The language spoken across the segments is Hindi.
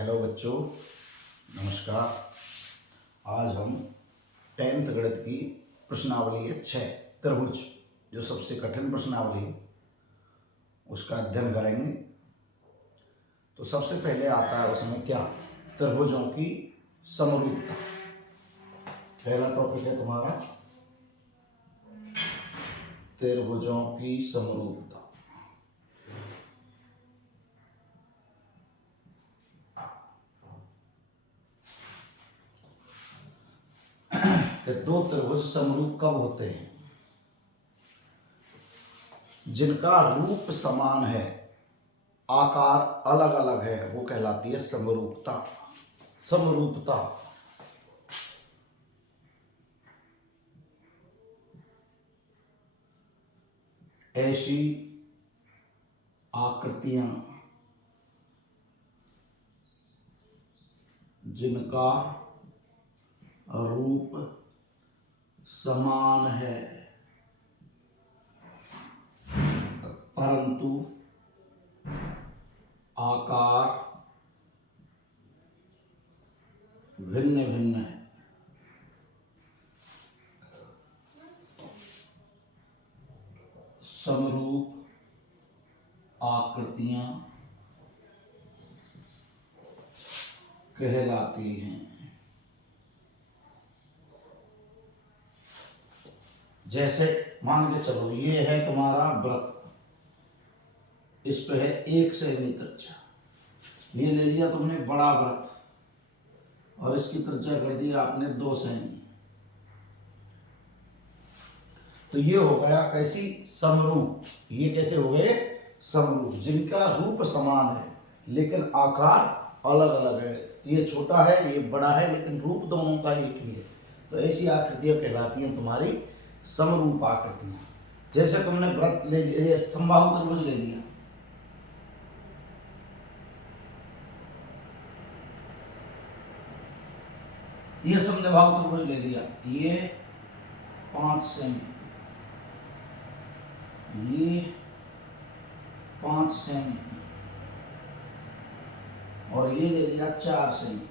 हेलो बच्चों, नमस्कार। आज हम 10th गणित की प्रश्नावली है 6 त्रिभुज, जो सबसे कठिन प्रश्नावली है, उसका अध्ययन करेंगे। तो सबसे पहले आता है उसमें क्या, त्रिभुजों की समरूपता। पहला टॉपिक है तुम्हारा त्रिभुजों की समरूपता। कि दो त्रिभुज समरूप कब होते हैं? जिनका रूप समान है, आकार अलग अलग है, वो कहलाती है समरूपता। समरूपता ऐसी आकृतियां जिनका रूप समान है परंतु आकार भिन्न भिन्न है। समरूप आकृतियां कहलाती हैं। जैसे मान के चलो, ये है तुम्हारा वृत्त, इस पे है 1 सेमी त्रिज्या। ये ले लिया तुमने बड़ा वृत्त और इसकी त्रिज्या कर दी आपने 2 सेमी। तो ये हो गया कैसी, समरूप। ये कैसे हो गए, समरूप, जिनका रूप समान है लेकिन आकार अलग अलग है। ये छोटा है, ये बड़ा है, लेकिन रूप दोनों का एक ही है। तो ऐसी आकृतियां कहलाती हैं तुम्हारी समरूप आकृतियां। जैसे तुमने वृत्त ले लिया, समबाहु त्रिभुज ले लिया, ये समबाहु त्रिभुज ले लिया, ये 5 सेमी, ये 5 सेमी और ये ले लिया 4 सेमी।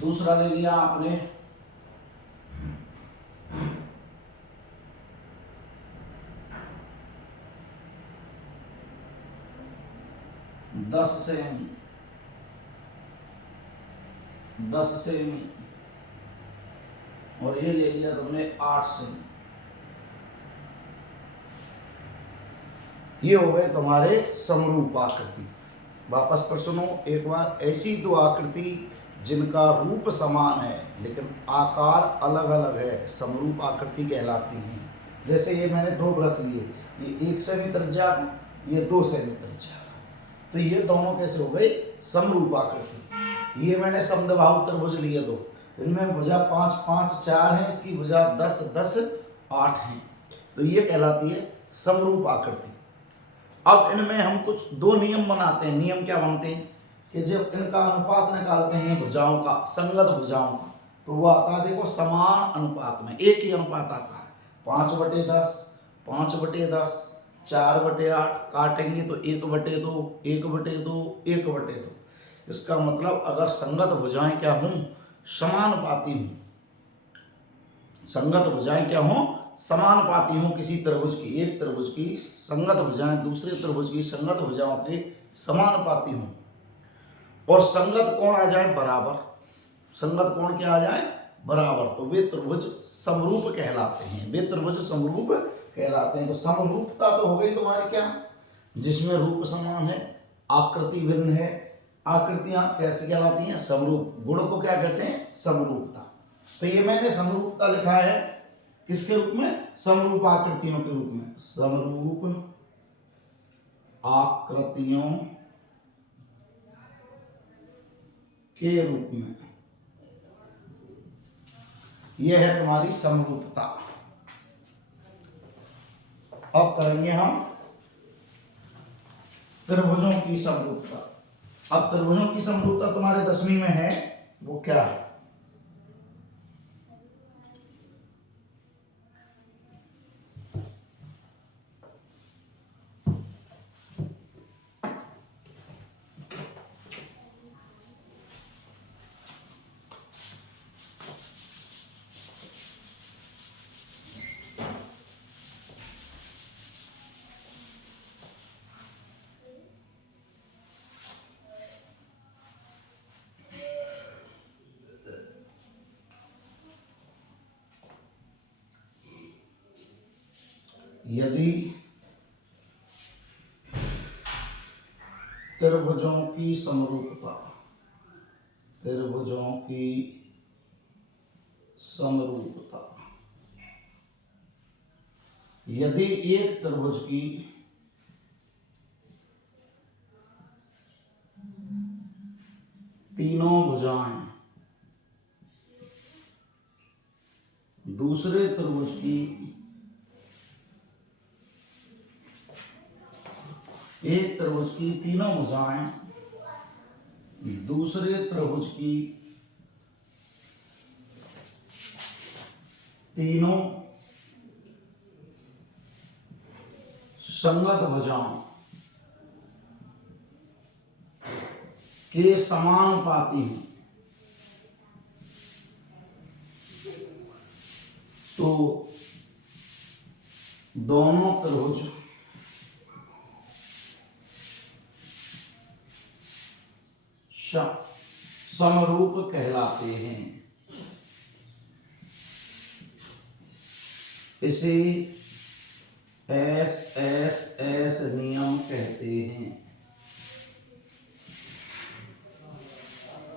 दूसरा ले लिया आपने 10 सेमी, 10 सेमी और ये ले लिया तुमने 8 सेमी। ये हो गए तुम्हारे समरूप आकृति। वापस पर सुनो एक बार, ऐसी दो आकृति जिनका रूप समान है लेकिन आकार अलग अलग है, समरूप आकृति कहलाती हैं। जैसे ये मैंने 2 वृत्त लिए, ये 1 सेमी त्रिज्या का, ये 2 सेमी त्रिज्या का, तो ये दोनों कैसे हो गई, समरूप आकृति। ये मैंने समद्विबाहु त्रिभुज लिए 2, इनमें भुजा 5 5 4 है, इसकी भुजा 10 10 8 है, तो ये कहलाती है समरूप आकृति। अब इनमें हम कुछ 2 नियम बनाते हैं। नियम क्या बनते हैं कि जब इनका अनुपात निकालते हैं भुजाओं का, संगत भुजाओं का, तो वो आता है, देखो, समान अनुपात में एक ही अनुपात आता है। 5/10, 5/10, 4/8, काटेंगे तो 1/2, 1/2, 1/2। इसका मतलब अगर संगत भुजाएं क्या हों, समानुपाती हों, संगत भुजाएं क्या हों, समानुपाती हों, किसी त्रिभुज की, एक त्रिभुज की संगत भुजाएं दूसरे त्रिभुज की संगत भुजाओं के समानुपाती हों, और संगत कोण आ जाए बराबर, संगत कोण क्या आ जाए, बराबर, तो वे त्रिभुज समरूप कहलाते हैं। वे त्रिभुज समरूप कहलाते हैं। तो समरूपता तो हो गई तुम्हारी क्या, जिसमें रूप समान है, आकृति भिन्न है। आकृतियां कैसे कहलाती हैं, समरूप। गुण को क्या कहते हैं, समरूपता। तो ये मैंने समरूपता लिखा है किसके रूप में, समरूप आकृतियों के रूप में। समरूप आकृतियों के रूप में, यह है तुम्हारी समरूपता। अब करेंगे हम त्रिभुजों की समरूपता। अब त्रिभुजों की समरूपता तुम्हारे 10वीं में है, वो क्या है, यदि त्रिभुजों की समरूपता, त्रिभुजों की समरूपता, यदि एक त्रिभुज की तीनों भुजाएं दूसरे त्रिभुज की एक त्रिभुज की तीनों भुजाएं दूसरे त्रिभुज की तीनों संगत भुजाओं के समानुपाती हैं तो दोनों त्रिभुज समरूप कहलाते हैं। इसे एस नियम कहते हैं।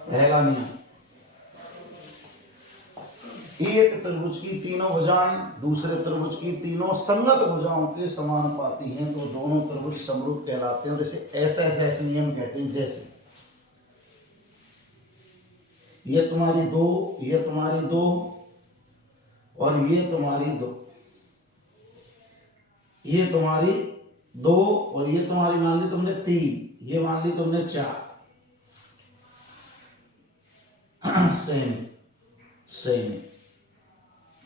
पहला नियम, एक त्रिभुज की तीनों भुजाएं दूसरे त्रिभुज की तीनों संगत भुजाओं के समानुपाती हैं तो दोनों त्रिभुज समरूप कहलाते हैं और इसे एस नियम कहते हैं। जैसे ये तुम्हारी दो, ये तुम्हारी दो और ये तुम्हारी दो, ये तुम्हारी दो और ये तुम्हारी मान ली तुमने तीन, ये मान ली तुमने चार। सेम सेम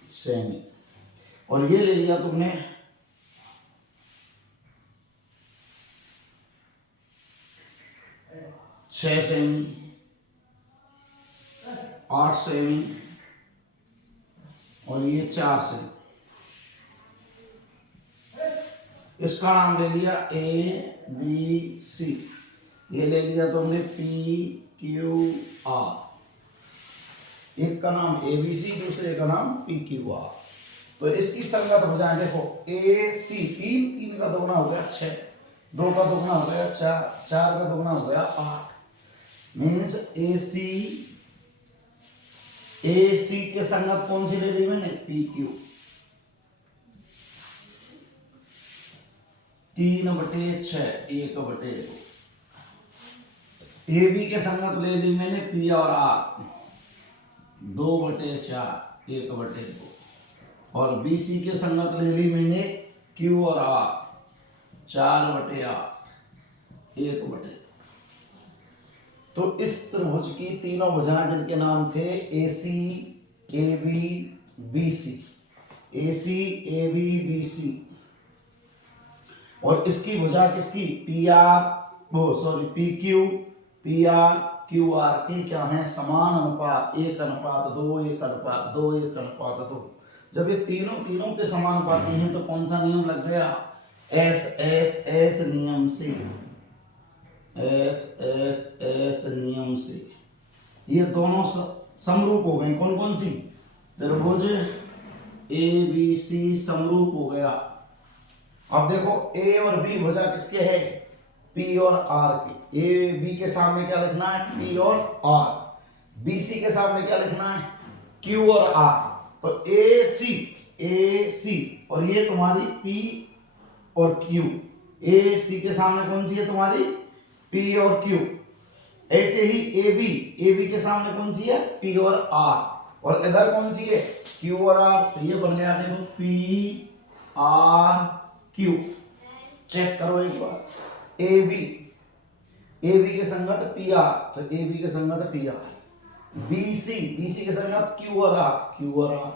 सेम और ये ले लिया तुमने 6 सेमी, 8 सेमी और ये 4 सेमी। इसका नाम ले लिया ए बी सी, ये ले लिया तुमने पी क्यू आर। एक का नाम ए बी सी, दूसरे का नाम पी क्यू आर। तो इसकी संगत भुजाएं देखो ए सी, तीन, तीन का दोगुना हो गया 6, 2 का दोगुना हो गया 4, 4 का दोगुना हो गया 8। मीन्स ए सी के संगत कौन सी ले ली मैंने, पी क्यू। 3/6 1/2। ए बी के संगत ले ली मैंने पी और आर 2/4 1/2 और बी सी के संगत ले ली मैंने क्यू और आर 4/8 1/2। तो इस त्रिभुज की तीनों भुजाएं जिनके नाम थे A C A B B C, A C A B B C, और इसकी भुजा किसकी P R, P Q P R Q R के क्या है, समान अनुपात 1:2 1:2 1:2। जब ये तीनों के समानुपाती हैं तो कौन सा नियम लग गया, एस नियम से, एस नियम से ये दोनों समरूप हो गए। कौन कौन सी, त्रिभुज ए बी सी समरूप हो गया। अब देखो ए और बी भुजा किसके है, पी और आर के। ए बी के सामने क्या लिखना है, पी और आर। बी सी के सामने क्या लिखना है, क्यू और आर। तो ए सी और ये तुम्हारी पी और क्यू। ए सी के सामने कौन सी है तुम्हारी, पी और क्यू। ऐसे ही ए बी के सामने कौन सी है, पी और आर, और इधर कौन सी है, क्यू और आर। तो ये बन गया देखो पी आर क्यू। चेक करो एक बार, ए बी के संगत पी आर, तो ए बी के संगत पी आर। बी सी के संगत क्यू और आर।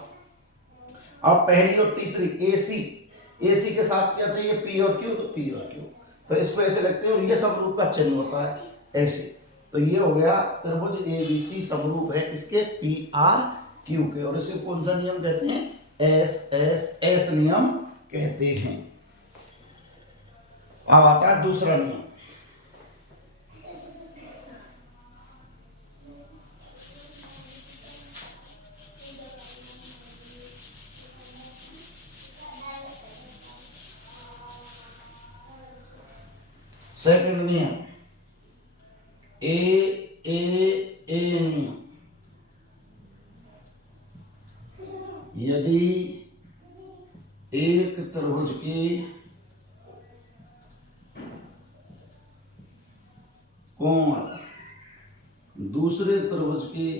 अब पहली और तीसरी ए सी के साथ क्या चाहिए, पी और क्यू, तो पी और क्यू। तो इसको ऐसे लिखते हैं और ये समरूप का चिन्ह होता है ऐसे। तो ये हो गया त्रिभुज ए बी सी समरूप है इसके पी आर क्यू के, और इसे कौन सा नियम कहते हैं, एस नियम कहते हैं। अब आता है दूसरा नियम। सेकंड नियम ए नियम, यदि एक त्रिभुज के कोण दूसरे त्रिभुज के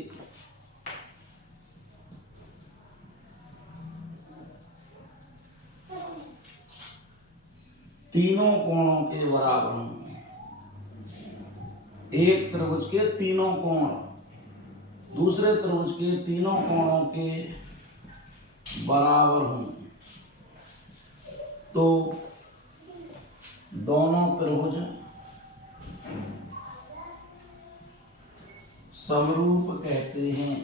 तीनों कोणों के बराबर हों, एक त्रिभुज के तीनों कोण दूसरे त्रिभुज के तीनों कोणों के बराबर हों, तो दोनों त्रिभुज समरूप कहते हैं,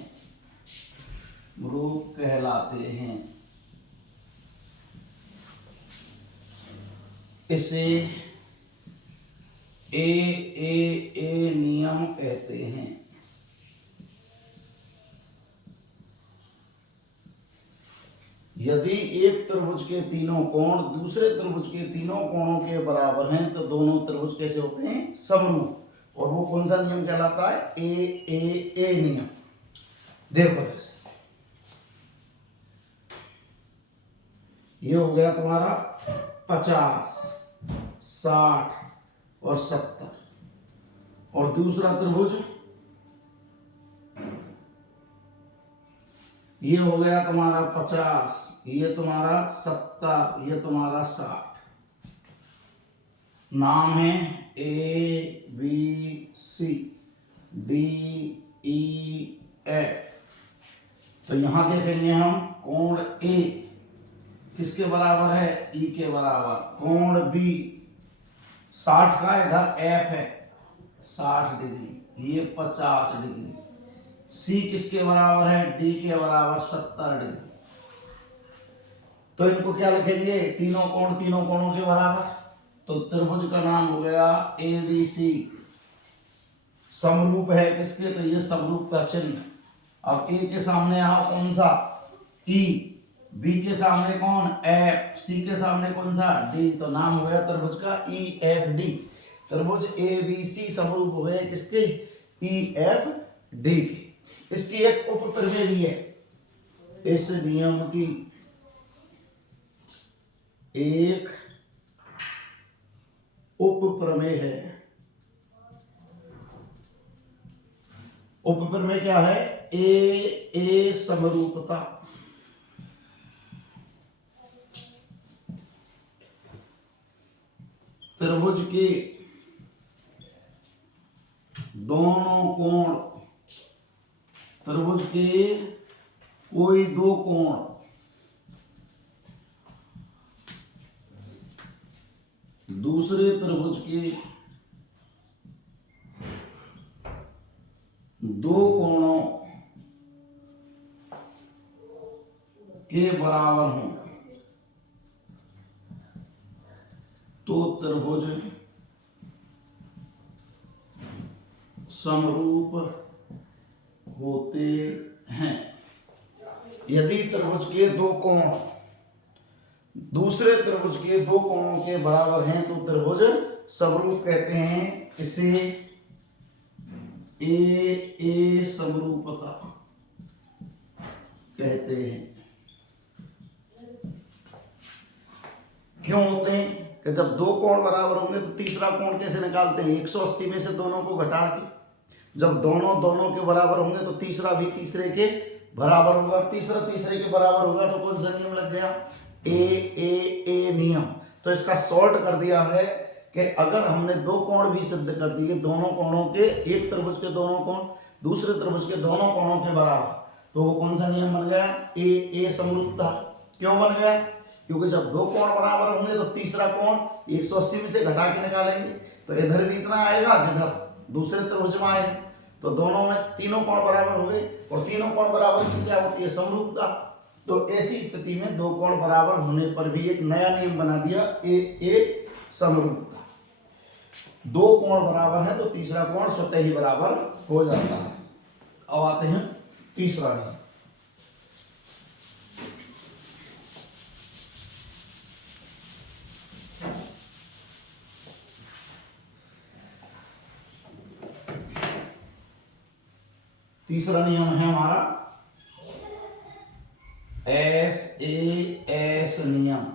रूप कहलाते हैं। इसे ए नियम कहते हैं। यदि एक त्रिभुज के तीनों कोण दूसरे त्रिभुज के तीनों कोणों के बराबर हैं तो दोनों त्रिभुज कैसे होते हैं? समरूप। और वो कौन सा नियम कहलाता है? ए नियम। देखो जैसे ये हो गया तुम्हारा 50, 60 और 70, और दूसरा त्रिभुज ये हो गया तुम्हारा 50, ये तुम्हारा 70, ये तुम्हारा 60। नाम है A B C D E F. तो यहां देखेंगे हम कोण ए किसके बराबर है? ई के बराबर। कोण बी 60 का इधर एफ है 60 डिग्री, ये 50 डिग्री। सी किसके बराबर है? डी के बराबर 70 डिग्री। तो इनको क्या लिखेंगे? तीनों कोणों के बराबर। तो त्रिभुज का नाम हो गया ए बी सी। समरूप है किसके? तो ये समरूप का चिन्ह। अब ए के सामने आओ कौन सा? ई। बी के सामने कौन? एफ। सी के सामने कौन सा? डी। तो नाम हो गया त्रिभुज का ई एफ डी। त्रिभुज ए बी सी समरूप हो गए किसके? ई एफ डी के। इसकी एक उप प्रमेय भी है। इस नियम की एक उप प्रमेय है। उप प्रमेय क्या है? ए समरूपता। त्रिभुज के दोनों कोण, त्रिभुज के कोई दो कोण दूसरे त्रिभुज के दो कोणों के बराबर हों तो त्रिभुज समरूप होते हैं। यदि त्रिभुज के दो कोण दूसरे त्रिभुज के दो कोणों के बराबर हैं तो त्रिभुज समरूप कहते हैं। इसे ए समरूपता कहते हैं। क्यों होते हैं? कि जब दो कोण बराबर होंगे तो तीसरा कोण कैसे निकालते हैं? 180 में से दोनों को घटा के। जब दोनों के बराबर होंगे तो तीसरा भी तीसरे के बराबर होगा, तीसरा तीसरे के बराबर होगा। तो कौन सा नियम लग गया? ए नियम। तो इसका शॉर्ट कर दिया है कि अगर हमने दो कोण भी सिद्ध कर दिए, दोनों कोणों के, एक त्रिभुज के दोनों कोण दूसरे त्रिभुज के दोनों कोणों के बराबर, तो वो कौन सा नियम बन गया? ए समरूपता। क्यों बन गया? क्योंकि जब दो कोण बराबर होंगे तो तीसरा कोण 180 में से घटा के निकालेंगे तो इधर भी इतना आएगा जिधर दूसरे त्रिभुज में आएगा। तो दोनों में तीनों कोण बराबर हो गए, और तीनों कोण बराबर की क्या होती है? समरूपता। तो ऐसी स्थिति में दो कोण बराबर होने पर भी एक नया नियम बना दिया, ए समरूपता। दो कोण बराबर है तो तीसरा कोण स्वतः ही बराबर हो जाता है। अब आते हैं तीसरा नियम। तीसरा नियम है हमारा SAS नियम।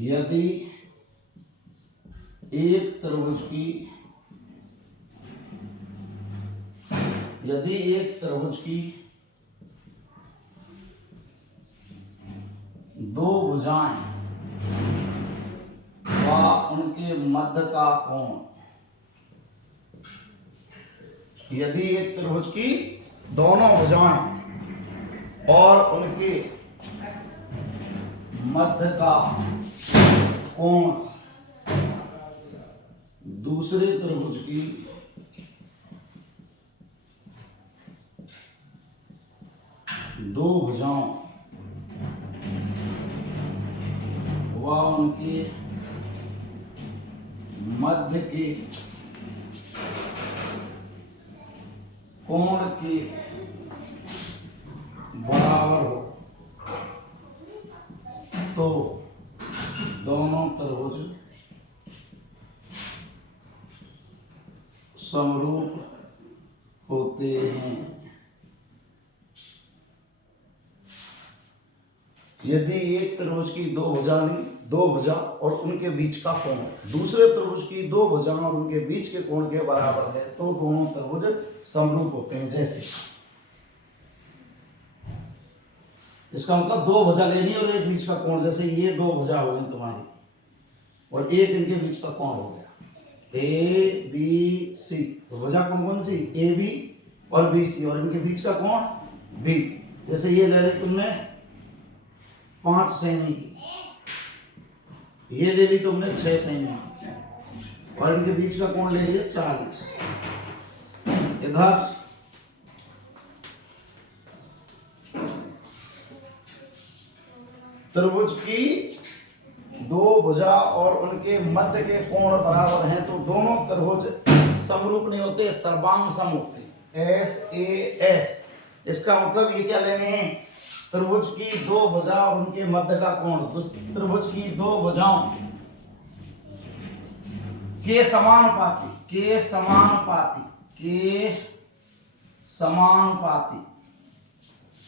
यदि एक त्रिभुज की दो भुजाएं व उनके मध्य का कोण, यदि एक त्रिभुज की दोनों भुजाएं और उनके मध्य का कोण दूसरे त्रिभुज की दो भुजाओं व उनके मध्य के कोण के बराबर हो तो दोनों त्रिभुज समरूप होते हैं। यदि एक त्रिभुज की दो भुजा और उनके बीच का कोण दूसरे त्रिभुज की दो भुजाओं और उनके बीच के कोण के बराबर है तो दोनों त्रिभुज समरूप होते हैं। जैसे इसका मतलब दो भुजा लेनी और एक बीच का कोण, जैसे ये दो भुजा हो गई तुम्हारी और एक इनके बीच का कोण हो गया ABC। तो भुजा कौन कौन सी AB और BC और इनके बीच का कोण B। जैसे ये ले ली तुमने 5 सेमी की, ये ले ली तुमने 6 सेमी की और इनके बीच का कोण ले लिया 40। इधर त्रिभुज की दो भुजा और उनके मध्य के कोण बराबर हैं तो दोनों त्रिभुज समरूप नहीं होते, सर्वांग सम होते हैं। SAS। इसका मतलब ये क्या लेने हैं, त्रिभुज की दो भुजा और उनके मध्य का कोण त्रिभुज की दो भुजाओं के समानुपाती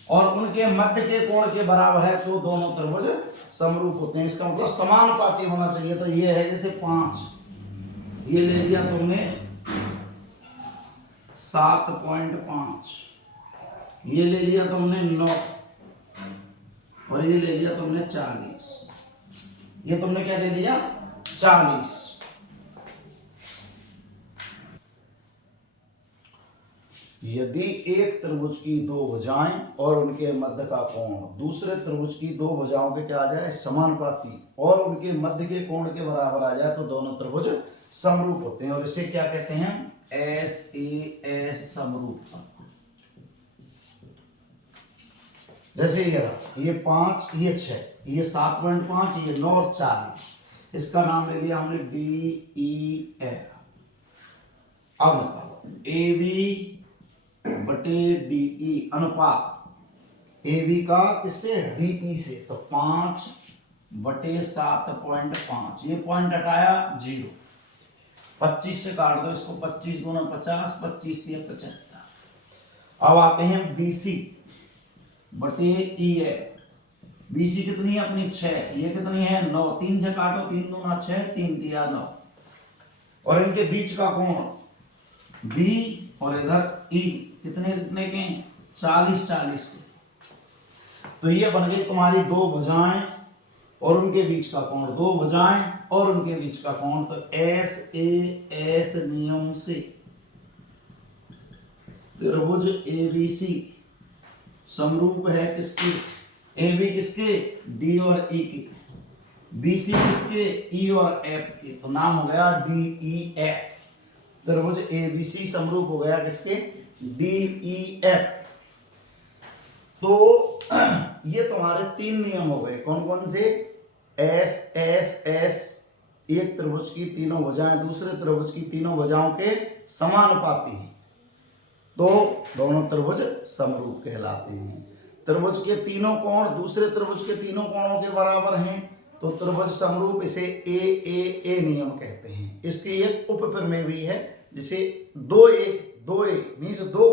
और उनके मध्य के कोण के बराबर है तो दोनों त्रिभुज समरूप होते हैं। इसका मतलब समानुपाती होना चाहिए। तो ये है जैसे 5, ये ले लिया तुमने 7.5, ये ले लिया तुमने 9 और ये ले लिया तुमने 40। ये तुमने क्या दे दिया 40। यदि एक त्रिभुज की दो भुजाएं और उनके मध्य का कोण दूसरे त्रिभुज की दो भुजाओं के क्या आ जाए समानुपाती और उनके मध्य के कोण के बराबर आ जाए तो दोनों त्रिभुज समरूप होते हैं और इसे क्या कहते हैं SAS समरूपता। जैसे ये रहा, ये 5, ये 6, ये 7.5, ये 9 और 40। इसका नाम ले लिया हमने DEF। अब निकालो AB बटे DE अनुपात AB का किससे DE से, तो 5 बटे 7.5। ये पॉइंट हटाया 0, 25 से काट दो इसको, 25 दूना 50, 25 दिया 75। अब आते हैं BC बटे EF। BC कितनी है अपनी 6, ये कितनी है 9, 3 से काटो 3 दूना 6, 3 दिया 9 और इनके बीच का कोण B और इधर E कितने के 40 के। तो ये बन गई तुम्हारी दो भुजाएं और उनके बीच का कोण, दो भुजाएं और उनके बीच का कोण। तो SAS नियम से त्रिभुज ABC समरूप है किसके, AB किसके D और E के, BC किसके E और F के। तो नाम हो गया DEF। त्रिभुज ABC समरूप हो गया किसके DEF। तो ये तुम्हारे 3 नियम हो गए। कौन कौन से SAS एक त्रिभुज की तीनों भुजाएं दूसरे त्रिभुज की तीनों भुजाओं के समानुपाती हैं तो दोनों त्रिभुज समरूप कहलाते हैं। त्रिभुज के तीनों कोण दूसरे त्रिभुज के तीनों कोणों के बराबर हैं तो त्रिभुज समरूप इसे ए नियम कहते हैं। इसकी एक उप प्रमेय भी है, जिसे दो ए मीन्स दो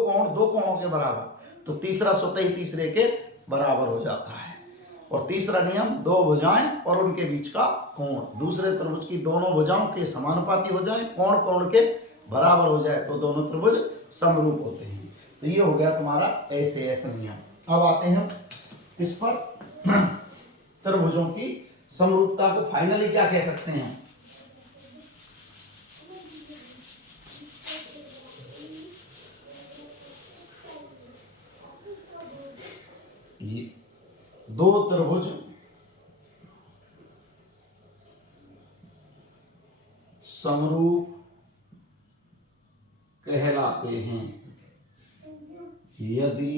कोणों के बराबर, तो तीसरा स्वतः ही तीसरे के बराबर हो जाता है। और तीसरा नियम, दो भुजाएं और उनके बीच का कोण दूसरे त्रिभुज की दोनों भुजाओं के समानुपाती हो जाए, कोण के बराबर हो जाए, तो दोनों त्रिभुज समरूप होते हैं। तो ये हो गया तुम्हारा ऐसे ऐसे नियम। अब आते हैं इस पर त्रिभुजों की समरूपता को फाइनली क्या कह सकते हैं। ये दो त्रिभुज समरूप कहलाते हैं यदि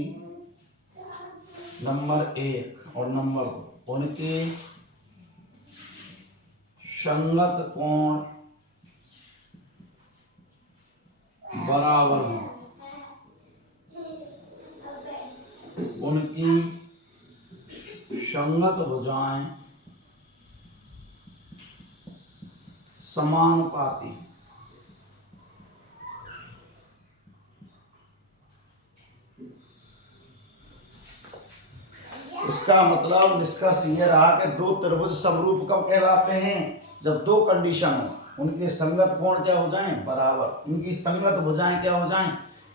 नंबर 1 और नंबर 2 उनके संगत कोण बराबर हों, उनकी संगत भुजाएं समानुपाती, इसका मतलब निष्कर्ष यह रहा कि दो त्रिभुज समरूप कब कहलाते हैं, जब दो कंडीशन हो, उनके संगत कोण क्या हो जाएं, बराबर, उनकी संगत भुजाएं क्या हो जाएं,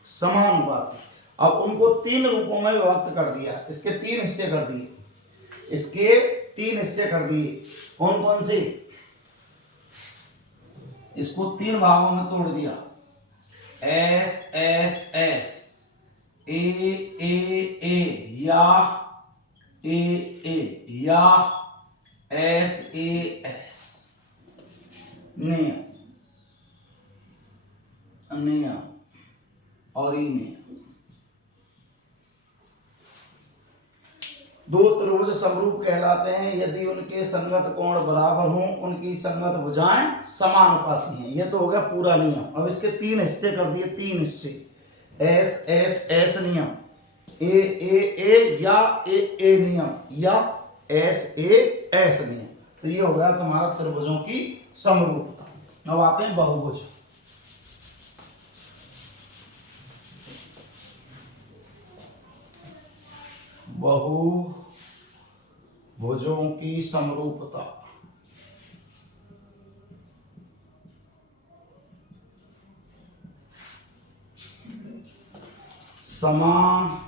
समानुपाती। अब उनको तीन रूपों में विभक्त कर दिया, इसके तीन हिस्से कर दिए, इसके तीन हिस्से कर दिए। कौन कौन से, इसको तीन भागों में तोड़ दिया, एस एस एस, ए या ए या एस एस, नियम और ई नियम। दो त्रिभुज समरूप कहलाते हैं यदि उनके संगत कोण बराबर हों, उनकी संगत भुजाएं समानुपाती हैं। यह तो हो गया पूरा नियम। अब इसके तीन हिस्से कर दिए, तीन हिस्से, एस एस एस नियम, ए या ए नियम या एस एस नियम। तो ये हो गया तुम्हारा त्रिभुजों की समरूपता। अब आते हैं बहुभुज। बहुभुजों की समरूपता, समान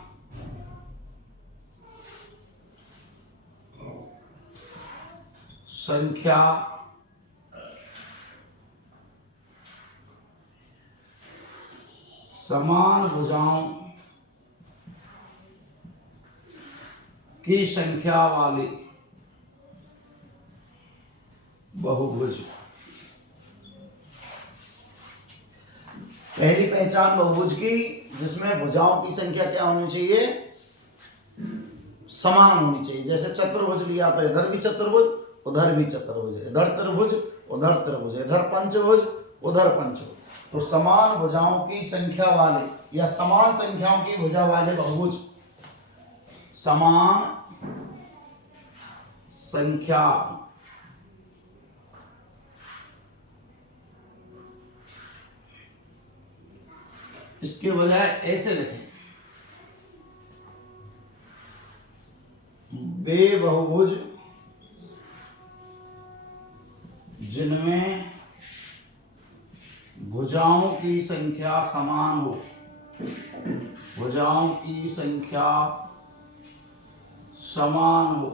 संख्या समान भुजाओं की संख्या वाले बहुभुज। पहली पहचान बहुभुज की, जिसमें भुजाओं की संख्या क्या होनी चाहिए, समान होनी चाहिए। जैसे चतुर्भुज लिया तो इधर भी चतुर्भुज, उधर भी चतुर्भुज, इधर त्रिभुज, उधर त्रिभुज, इधर पंचभुज, उधर पंचभुज। तो समान भुजाओं की संख्या वाले या समान संख्याओं की भुजा वाले बहुभुज, समान संख्या इसके बजाय ऐसे लिखें, वे बहुभुज जिनमें भुजाओं की संख्या समान हो, भुजाओं की संख्या समान हो,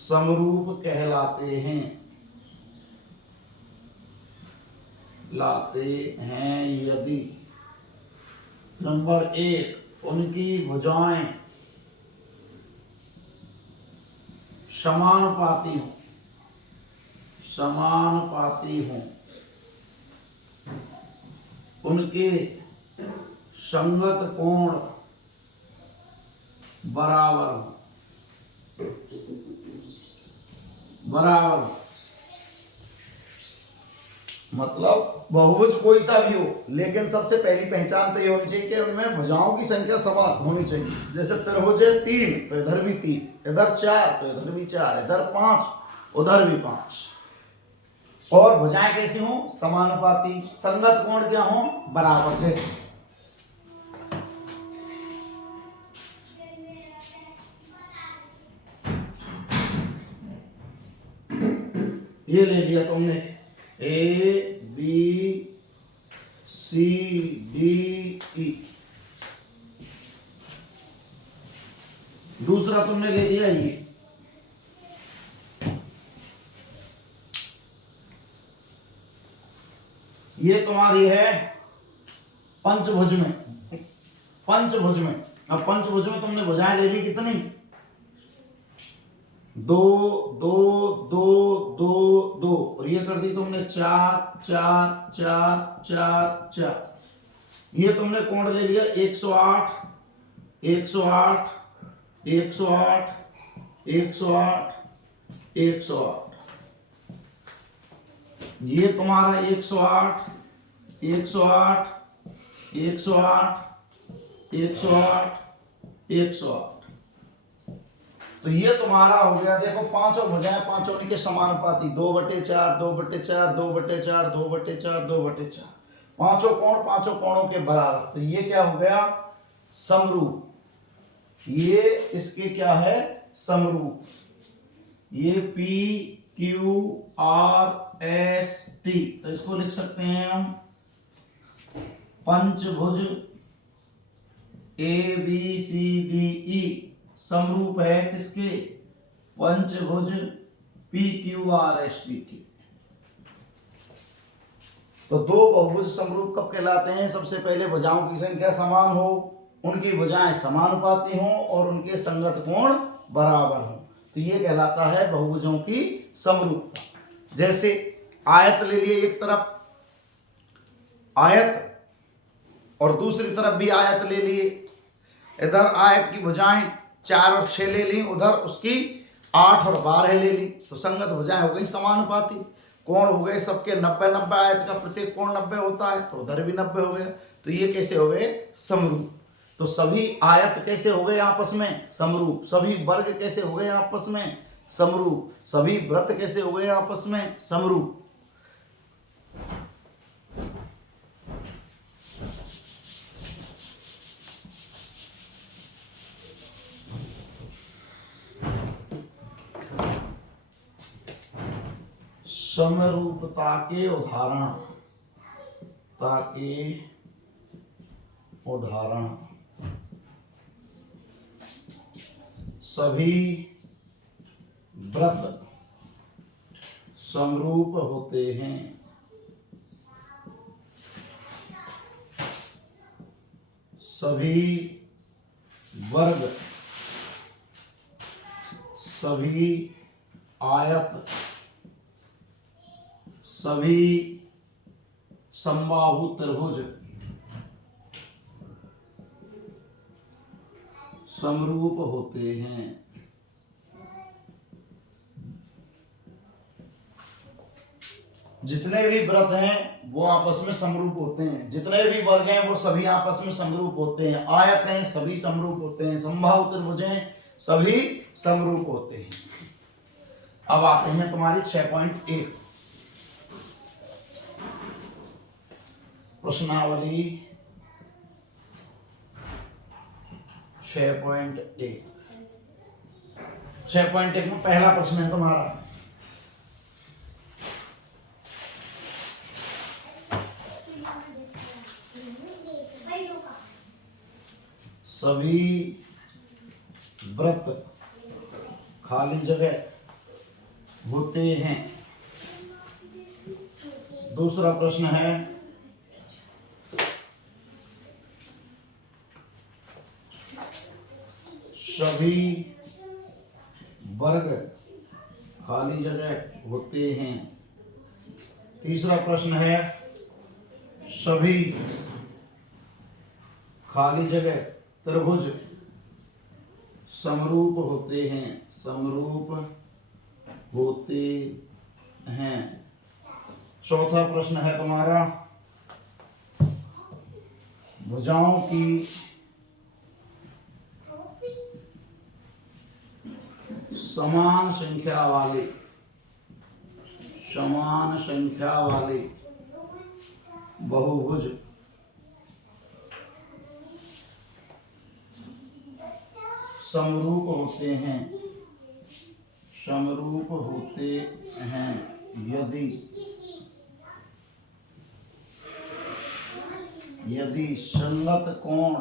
समरूप कहलाते हैं, यदि नंबर 1 उनकी भुजाएं समानुपाती हों, उनके संगत कोण बराबर मतलब बहुभुज कोई सा भी हो, लेकिन सबसे पहली पहचान तो ये होनी चाहिए कि उनमें भुजाओं की संख्या समान होनी चाहिए। जैसे त्रिभुज है 3 तो इधर भी 3, इधर 4 तो इधर भी 4, इधर 5 उधर भी 5। और भुजाएं कैसी हों? समानुपाती। संगत कोण क्या हों? बराबर जैसे। ये ले लिया तुमने ए बी सी डी ई। दूसरा तुमने ले लिया ये तुम्हारी है पंचभुज में। पंचभुज में, अब पंचभुज में तुमने भुजाएं ले ली कितनी? 2 2 2 2 2, और ये कर दी तुमने 4 4 4 4 4। ये तुमने कोण ले लिया 108 108 108 108 108। ये तुम्हारा 108 108 108 108 108। तो ये तुम्हारा हो गया, देखो पांचों भुजाएं पांचों के समानुपाती, 2/4 2/4 2/4 2/4 2/4, पांचों कोण पांचों कोणों के बराबर। तो ये क्या हो गया? समरूप। ये इसके क्या है? समरूप। ये P Q R S T, तो इसको लिख सकते हैं हम पंचभुज ABCDE समरूप है किसके? पंचभुज PQRST की। तो दो बहुभुज समरूप कब कहलाते हैं? सबसे पहले भुजाओं की संख्या समान हो, उनकी भुजाएं समानुपाती हों और उनके संगत कोण बराबर हों, तो ये कहलाता है बहुभुजों की समरूपता। जैसे आयत ले लिए, एक तरफ आयत और दूसरी तरफ भी आयत ले लिए। इधर आयत की भुजाएं 4 और 6 ले ली, उधर उसकी 8 और 12 ले ली, तो संगत भुजाएं हो गई समानुपाती। कोण हो गए सबके 90 90, आयत का प्रत्येक कोण 90 होता है, तो उधर भी 90 हो गया। तो ये कैसे हो गए? समरूप। तो सभी आयत कैसे हो गए आपस में? समरूप। सभी वर्ग कैसे हो गए आपस में? समरूप। सभी वृत्त कैसे हो गए आपस में? समरूप। समरूपता के उदाहरण, सभी वृत्त समरूप होते हैं। सभी वर्ग, सभी आयत, सभी समबाहु त्रिभुज समरूप होते हैं। जितने भी वृत्त हैं वो आपस में समरूप होते हैं, जितने भी वर्ग हैं वो सभी आपस में समरूप होते हैं, आयत हैं सभी समरूप होते हैं, समबाहु त्रिभुज हैं सभी समरूप होते हैं। अब आते हैं तुम्हारी 6.1 प्रश्नावली 6.1। 6.1 में पहला प्रश्न है तुम्हारा, सभी वृत्त खाली जगह होते हैं। दूसरा प्रश्न है सभी वर्ग खाली जगह होते हैं। तीसरा प्रश्न है सभी खाली जगह त्रिभुज समरूप होते हैं, समरूप होते हैं। चौथा प्रश्न है तुम्हारा, भुजाओं की समान संख्या वाले बहुभुज समरूप होते हैं यदि संगत कोण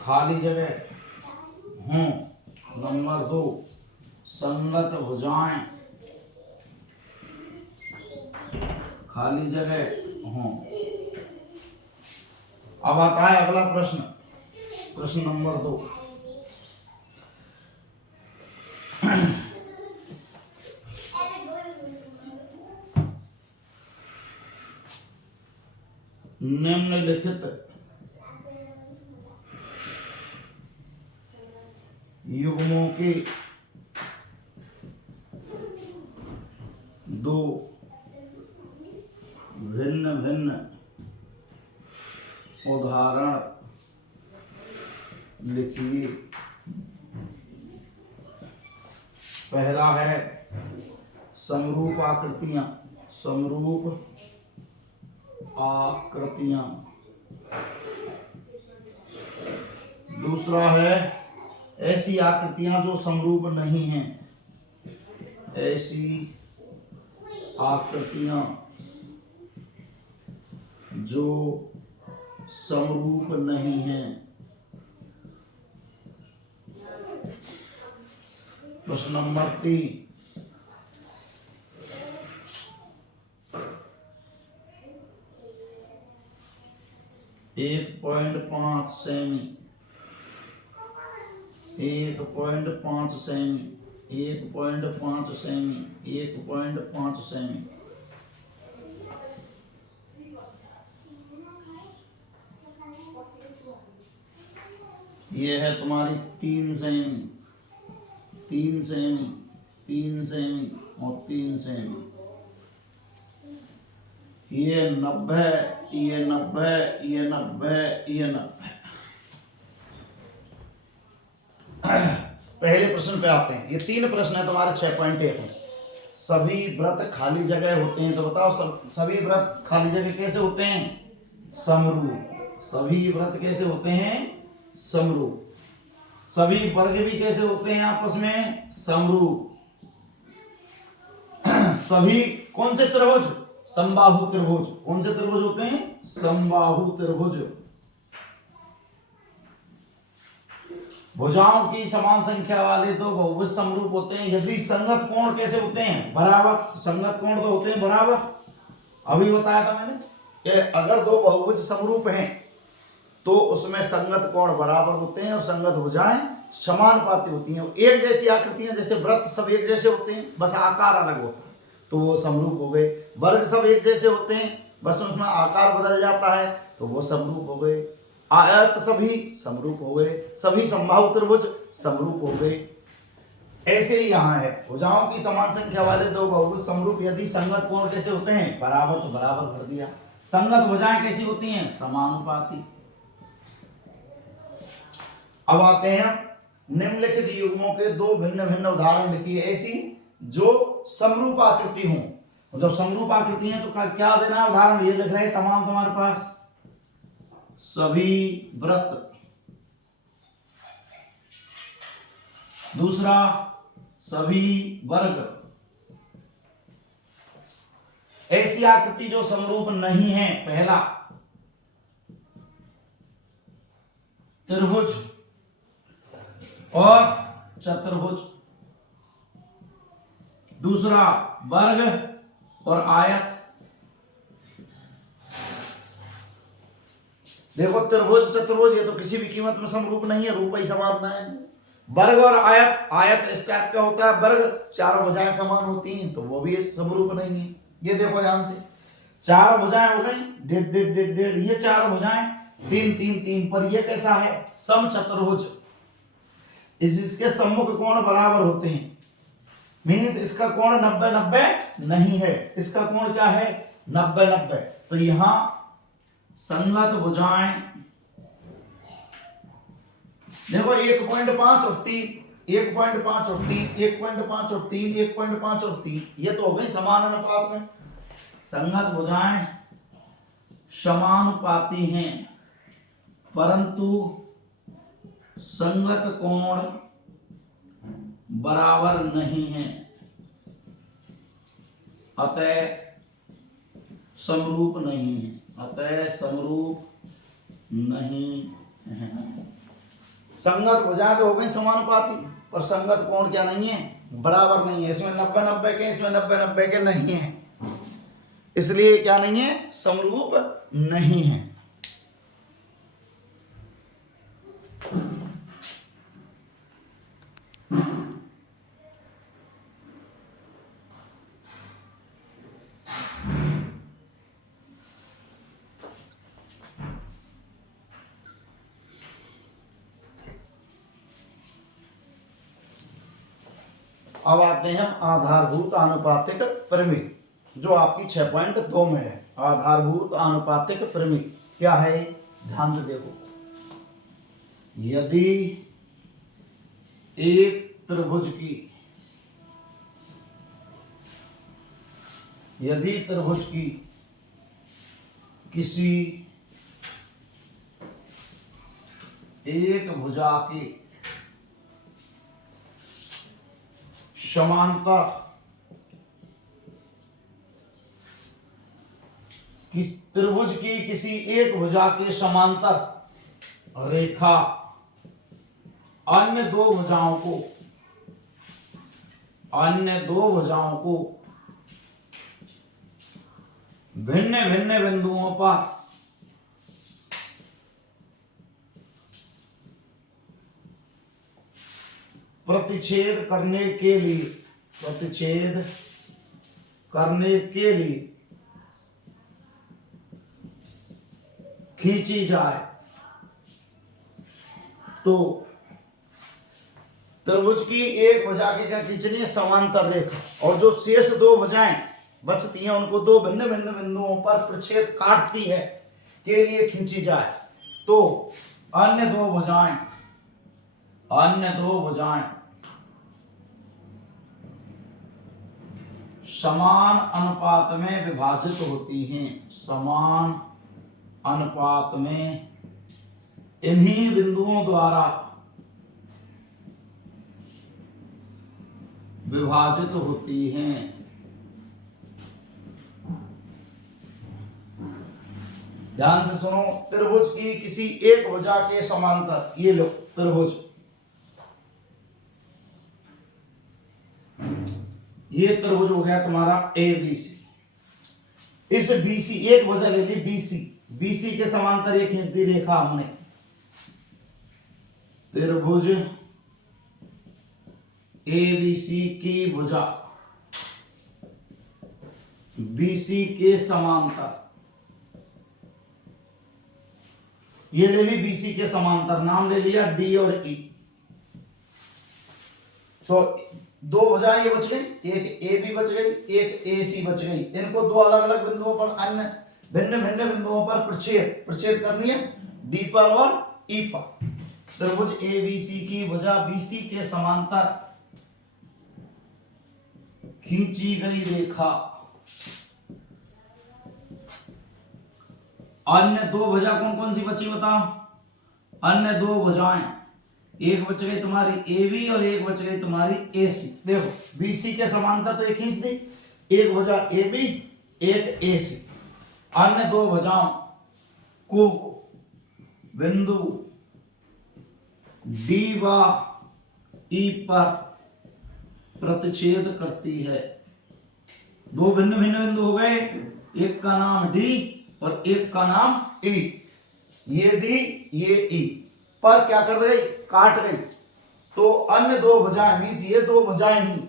खाली जगह हों। नंबर 2, संगत भुजाएं खाली जगह हों। अब आता है अगला प्रश्न नंबर 2। निम्नलिखित युग्मों के दो भिन्न भिन्न उदाहरण लिखिए। पहला है समरूप आकृतियां। दूसरा है ऐसी आकृतियां जो समरूप नहीं हैं। ऐसी आकृतियां जो समरूप नहीं हैं। प्रश्न नंबर 3, 1.5 सेमी 1.5 सेमी ये है तुम्हारी 3 सेमी और 3 सेमी। ये 90, ये 90, ये 90, ये 90। पहले प्रश्न पे आते हैं। ये 3 प्रश्न है तुम्हारे 6.1 में। सभी व्रत खाली जगह होते हैं, तो बताओ सभी व्रत खाली जगह कैसे होते हैं? समरूप। सभी व्रत कैसे होते हैं? समरूप। सभी वर्ग भी कैसे होते हैं आपस में? समरूप। सभी कौन से त्रिभुज? समबाहु त्रिभुज। कौन से त्रिभुज होते हैं? समबाहु त्रिभुज। भुजाओं की समान संख्या वाले दो बहुभुज समरूप होते हैं यदि संगत कोण कैसे होते हैं? बराबर। संगत कोण तो होते हैं बराबर। अभी बताया था मैंने कि अगर दो बहुभुज समरूप हैं तो उसमें संगत कोण बराबर होते हैं और संगत भुजाएं समानुपाती होती हैं। एक जैसी आकृतियां, जैसे वृत्त सब एक जैसे होते हैं, बस आकार अलग होता है तो वो समरूप हो गए। वर्ग सब एक जैसे होते हैं, बस उसमें आकार बदल जाता है तो वो समरूप हो गए। आयत सभी समरूप हो गए। सभी समबाहु त्रिभुज समरूप हो गए। ऐसे ही यहाँ है, भुजाओं की समान संख्या वाले दो बहुभुज समरूप यदि संगत कोण कैसे होते हैं? बराबर। तो बराबर कर दिया। संगत भुजाएं कैसी होती हैं? समानुपाती। अब आते हैं निम्नलिखित युग्मों के दो भिन्न भिन्न उदाहरण लिखिए ऐसी जो समरूप आकृति हों। जब समरूप आकृति है तो क्या देना है उदाहरण? ये लिख रहे हैं तमाम तुम्हारे पास। सभी व्रत। दूसरा सभी वर्ग। ऐसी आकृति जो समरूप नहीं है, पहला त्रिभुज और चतुर्भुज। दूसरा वर्ग और आयत। देखो त्रिभुज चतुर्भुज ये तो किसी भी कीमत में समरूप नहीं है, रूप ही समान है। वर्ग और आयत, आयत इस टाइप का होता है, वर्ग चारों भुजाएं समान होती हैं तो वो भी समरूप नहीं है। ये देखो ध्यान से, चार भुजाएं हो गई, डेढ़ डेढ़ डेढ़ डेढ़, ये चार भुजाएं 3 3 3 पर ये कैसा है? सम चतुर्भुज। इसके सम्मुख कोण बराबर होते हैं। मीन्स इसका कोण 90-90 नहीं है, इसका कोण क्या है 90-90। तो यहां संगत भुजाएं देखो 1.5 और 3, 1.5 और 3, 1.5 और 3, 1.5 और 3, ये तो हो गई समान अनुपात में। संगत भुजाएं समानुपाती हैं परंतु संगत कोण बराबर नहीं है, अतः समरूप नहीं है, अतः समरूप नहीं है। संगत भुजाएं तो हो गई समानुपाती, पर संगत कोण क्या नहीं है, बराबर नहीं है। इसमें 90-90 के, इसमें 90-90 के नहीं है, इसलिए क्या नहीं है, समरूप नहीं है। अब आते हैं आधारभूत आनुपातिक प्रमेय, जो आपकी 6.2 में है। आधारभूत आनुपातिक प्रमेय क्या है, ध्यान से देखो। यदि एक त्रिभुज की किसी एक भुजा के समांतर त्रिभुज की किसी एक भुजा के समांतर रेखा अन्य दो भुजाओं को भिन्न भिन्न बिंदुओं पर प्रतिच्छेद करने के लिए खींची जाए तो त्रिभुज की एक भुजा के क्या खींचनी है, समांतर रेखा, और जो शेष दो भुजाएं बचती हैं उनको दो भिन्न भिन्न बिंदुओं पर प्रतिच्छेद काटती है के लिए खींची जाए, तो अन्य दो भुजाएं समान अनुपात में विभाजित होती हैं, समान अनुपात में इन्हीं बिंदुओं द्वारा विभाजित होती हैं। ध्यान से सुनो, त्रिभुज की किसी एक भुजा के समांतर, ये लो त्रिभुज, ये त्रिभुज हो गया तुम्हारा ABC। इस BC एक भुजा ले ली BC के समांतर ये खींच दी रेखा हमने, त्रिभुज ABC की भुजा BC के समांतर, ये ले ली BC के समांतर, नाम ले लिया D और E। तो दो भुजाएं ये बच गई, एक AB बच गई, एक AC बच गई। इनको दो अलग अलग बिंदुओं पर अन्य भिन्न भिन्न बिंदुओं पर प्रतिच्छेद करनी है, D पर और E पर। त्रिभुज ABC की भुजा BC के समांतर खींची गई रेखा अन्य दो भुजा कौन कौन सी बची बताओ, अन्य दो भुजाएं, एक बच गई तुम्हारी AB और एक बच गई तुम्हारी AC। देखो BC के समांतर तो एक खींच दी, एक भुजा AB एक AC, अन्य दो भुजाओं को बिंदु D व E पर प्रतिच्छेद करती है। दो भिन्न भिन्न बिंदु हो गए, एक का नाम D और एक का नाम E। ये D ये E पर क्या कर गई, काट गई। तो अन्य दो भुजाएं मीन्स ये दो भुजाएं ही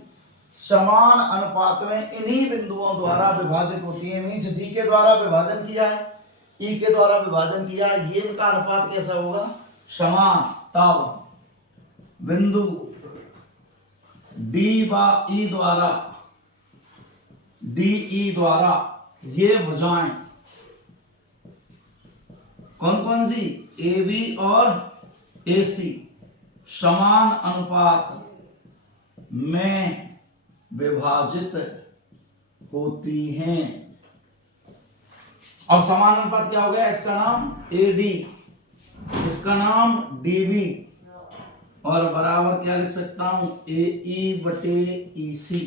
समान अनुपात में इन्हीं बिंदुओं द्वारा विभाजित होती है। मीन्स D के द्वारा विभाजन किया है, E के द्वारा विभाजन किया है, ये इनका अनुपात कैसा होगा, समान। तब बिंदु डी ई द्वारा ये भुजाएं कौन कौन सी, ए बी और ए सी समान अनुपात में विभाजित होती हैं। और समान अनुपात क्या हो गया, इसका नाम ए डी, इसका नाम डी बी, और बराबर क्या लिख सकता हूं, ए ई बटे ई सी।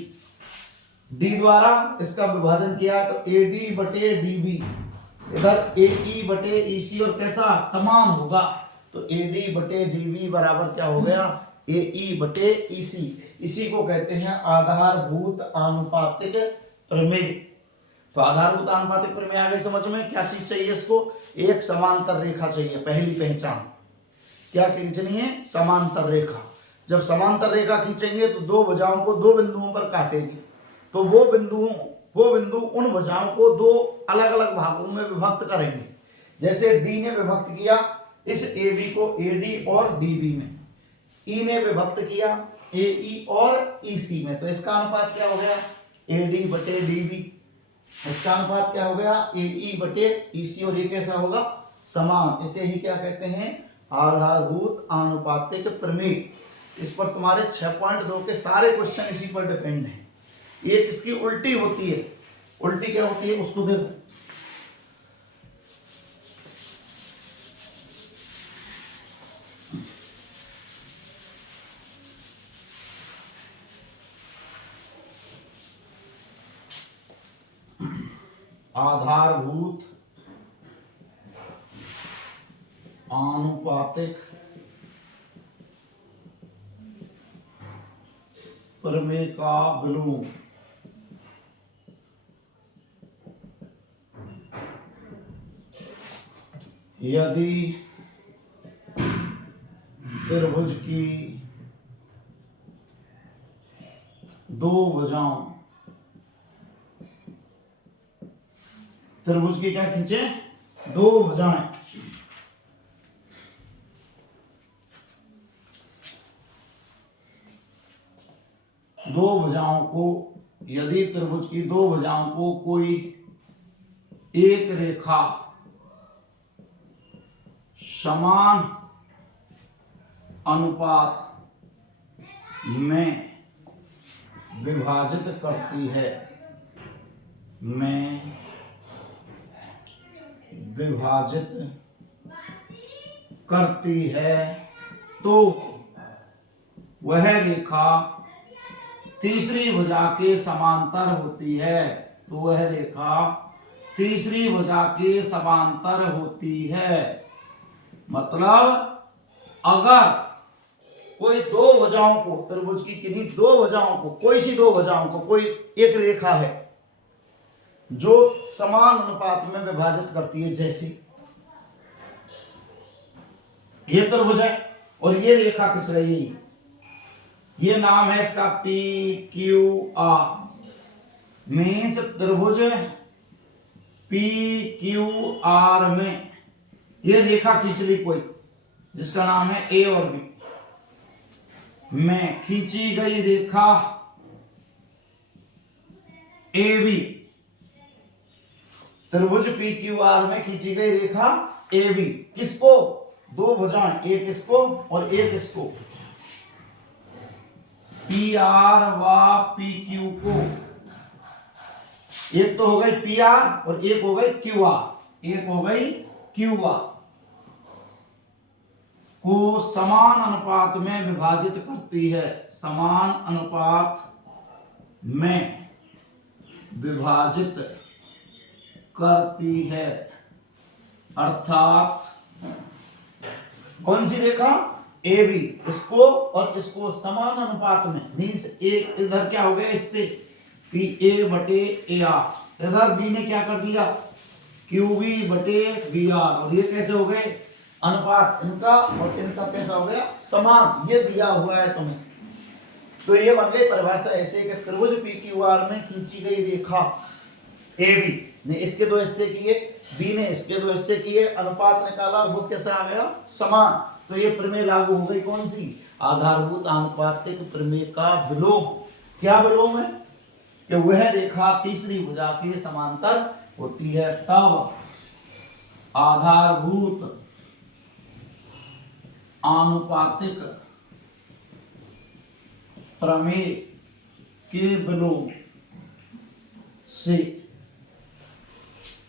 डी द्वारा इसका विभाजन किया तो ए डी बटे डी बी, इधर ए ई बटे ई सी, और कैसा समान होगा तो ए डी बटे डी बी बराबर क्या हो गया, ए ई बटे ई सी। इसी को कहते हैं आधारभूत आनुपातिक प्रमेय। तो आधारभूत आनुपातिक प्रमेय आ गई समझ में। क्या चीज चाहिए इसको, एक समांतर रेखा चाहिए। पहली पहचान क्या खींचनी है, समांतर रेखा। जब समांतर रेखा खींचेंगे तो दो भुजाओं को दो बिंदुओं पर काटेगी, तो वो बिंदु उन भुजाओं को दो अलग अलग भागों में विभक्त करेंगे। जैसे डी ने विभक्त किया इस ए बी को ए डी और डी बी में, ई ने विभक्त किया ए ई और ई सी में, तो इसका अनुपात क्या हो गया, ए डी बटे डी बी। इसका अनुपात क्या हो गया, ए ई बटे ई सी, और ये कैसा होगा, समान। इसे ही क्या कहते हैं, आधारभूत आनुपातिक प्रमेय। इस पर तुम्हारे 6.2 के सारे क्वेश्चन इसी पर डिपेंड हैं। एक इसकी उल्टी होती है, उल्टी क्या होती है उसको देखो। आधारभूत आनुपातिक प्रमेय का विलोम यदि त्रिभुज की दो भुजाओं, त्रिभुज की क्या खींचे, दो भुजाएं, दो भुजाओं को, यदि त्रिभुज की दो भुजाओं को कोई एक रेखा समान अनुपात में विभाजित करती है, में विभाजित करती है, तो वह रेखा तीसरी भुजा के समांतर होती है। तो वह रेखा तीसरी भुजा के समांतर होती है। मतलब अगर कोई दो भुजाओं को, त्रिभुज की किन्हीं दो भुजाओं को, कोई सी दो भुजाओं को कोई एक रेखा है जो समान अनुपात में विभाजित करती है, जैसे ये त्रिभुज है और ये रेखा खींच रही है, ये नाम है इसका पी क्यू आर। मीन्स त्रिभुज पी क्यू आर में ये रेखा खींच ली कोई, जिसका नाम है ए और बी, में खींची गई रेखा ए बी, त्रिभुज पी क्यू आर में खींची गई रेखा ए बी, किसको, दो भुजाएं, एक इसको और एक इसको, पी आर व पी क्यू को, एक तो हो गई पी आर और एक हो गई क्यू आर, एक हो गई क्यू आर, को समान अनुपात में विभाजित करती है, समान अनुपात में विभाजित करती है। अर्थात कौन सी रेखा, ए बी, इसको और इसको समान अनुपात में, मीन्स एक इधर क्या हो गया इससे पी ए बटे ए आर, इधर बी ने क्या कर दिया क्यू बी बटे बी आर, और ये कैसे हो गए अनुपात, इनका और इनका कैसा हो गया समान, ये दिया हुआ है तुम्हें। तो ये बन गई परिभाषा ऐसे कि त्रिभुज पी क्यू आर में खींची गई रेखा ए बी ने इसके दो हिस्से किए, बी ने इसके दो हिस्से किए, अनुपात निकाला, वो कैसे आ गया समान। तो ये प्रमेय लागू हो गई कौन सी, आधारभूत आनुपातिक प्रमेय का विलोम। क्या विलोम है? कि वह रेखा तीसरी भुजा के समांतर होती है तब आधारभूत आनुपातिक प्रमेय के विलोम से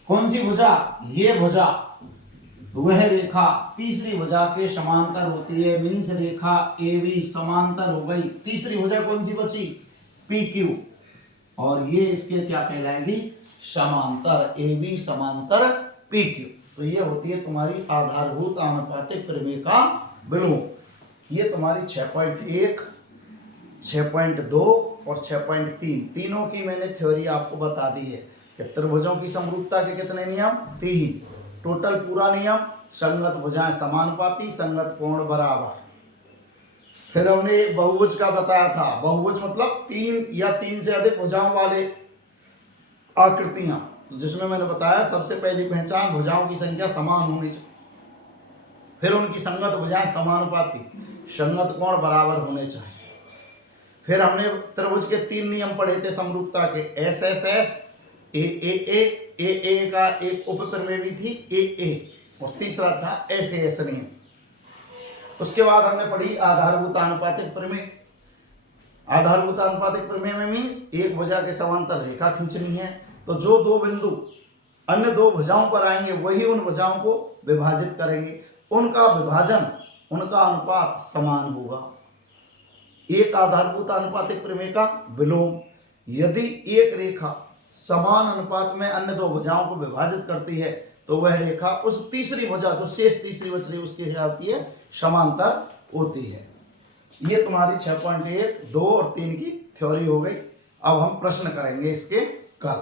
कौन सी भुजा? ये भुजा वह रेखा तीसरी भुजा के समांतर होती है। मीन्स रेखा ए बी समांतर हो गई। तीसरी भुजा कौन सी बची? P Q. और ये इसके क्या कहलाएंगी? समांतर। ए बी समांतर पी क्यू। तो ये होती है तुम्हारी आधारभूत आनुपातिक प्रमेय का विलोम। ये तुम्हारी 6.1, 6.2 और 6.3 तीनों की मैंने थ्योरी आपको बता दी है। कि त्रिभुजों की समरूपता के कितने नियम? 3। टोटल पूरा नियम, संगत भुजाएं समानुपाती, संगत कोण बराबर। फिर हमने एक बहुभुज का बताया था। बहुभुज मतलब 3 या 3 से अधिक भुजाओं वाले आकृतियां, जिसमें मैंने बताया सबसे पहली पहचान भुजाओं की संख्या समान होनी चाहिए। फिर उनकी संगत भुजाएं समानुपाती, संगत कोण बराबर होने चाहिए। फिर हमने त्रिभुज के 3 नियम पढ़े थे समरूपता के, एस एस एस, ए का एक उप प्रमेय भी थी ए, और तीसरा था एस एस नियम। उसके बाद हमने पढ़ी आधारभूत आनुपातिक प्रमेय। आधारभूत आनुपातिक प्रमेय में मीन्स एक भुजा के समांतर रेखा खींचनी है, तो जो दो बिंदु अन्य दो भुजाओं पर आएंगे वही उन भुजाओं को विभाजित करेंगे। उनका विभाजन, उनका अनुपात समान होगा। एक आधारभूत आनुपातिक प्रमेय का विलोम। यदि एक रेखा समान अनुपात में अन्य दो भुजाओं को विभाजित करती है तो वह रेखा उस तीसरी भुजा, जो शेष तीसरी बच रही उसके क्या होती है? समांतर होती है। ये तुम्हारी 6.1, 2 और 3 की थ्योरी हो गई। अब हम प्रश्न करेंगे इसके कल।